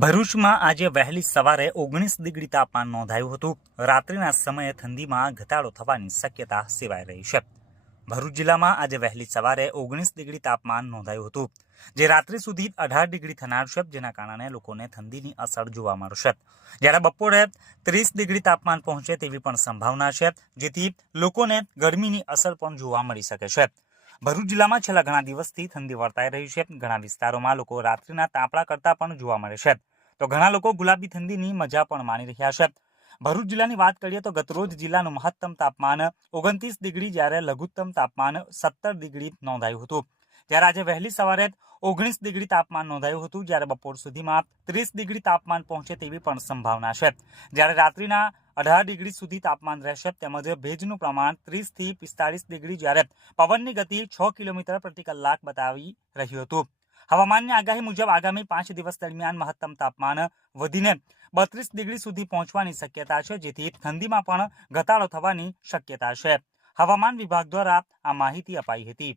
ભરૂચમાં આજે વહેલી સવારે 19 ડિગ્રી તાપમાન નોંધાયું હતું. રાત્રિના સમયે ઠંડીમાં ઘટાડો થવાની શક્યતા સેવાઈ રહી છે. ભરૂચ જિલ્લામાં આજે વહેલી સવારે 19 ડિગ્રી તાપમાન નોંધાયું હતું, જે રાત્રિ સુધી 18 ડિગ્રી થનાર છે, જેના કારણે લોકોને ઠંડીની અસર જોવા મળશે. જ્યારે બપોરે 30 ડિગ્રી તાપમાન પહોંચે તેવી પણ સંભાવના છે, જેથી લોકોને ગરમીની અસર પણ જોવા મળી શકે છે. ભરૂચ જિલ્લામાં છેલ્લા ઘણા દિવસથી ઠંડી વર્તાઈ રહી છે. ઘણા વિસ્તારોમાં લોકો રાત્રિના તાપણા કરતા પણ જોવા મળે છે, તો ઘણા લોકો ગુલાબી ઠંડીની મજા પણ માણી રહ્યા છે. ભરૂચ જિલ્લાની વાત કરીએ તો ગતરોજ જિલ્લાનું મહત્તમ તાપમાન 29 ડિગ્રી, જ્યારે લઘુત્તમ તાપમાન 17 ડિગ્રી નોંધાયું હતું. ત્યારે આજે વહેલી સવારે 19 ડિગ્રી તાપમાન નોંધાયું હતું, જ્યારે બપોર સુધીમાં 30 ડિગ્રી તાપમાન પહોંચે તેવી પણ સંભાવના છે. જ્યારે રાત્રિના 18 ડિગ્રી સુધી તાપમાન રહેશે, તેમજ ભેજનું પ્રમાણ 30 થી 45 ડિગ્રી, જ્યારે પવનની ગતિ 6 કિલોમીટર પ્રતિ કલાક બતાવી રહ્યું હતું. હવામાનની આગાહી મુજબ આગામી 5 દિવસ દરમિયાન મહત્તમ તાપમાન વધીને 32 ડિગ્રી સુધી પહોંચવાની શક્યતા છે, જેથી ઠંડીમાં પણ ઘટાડો થવાની શક્યતા છે. હવામાન વિભાગ દ્વારા આ માહિતી અપાઈ હતી.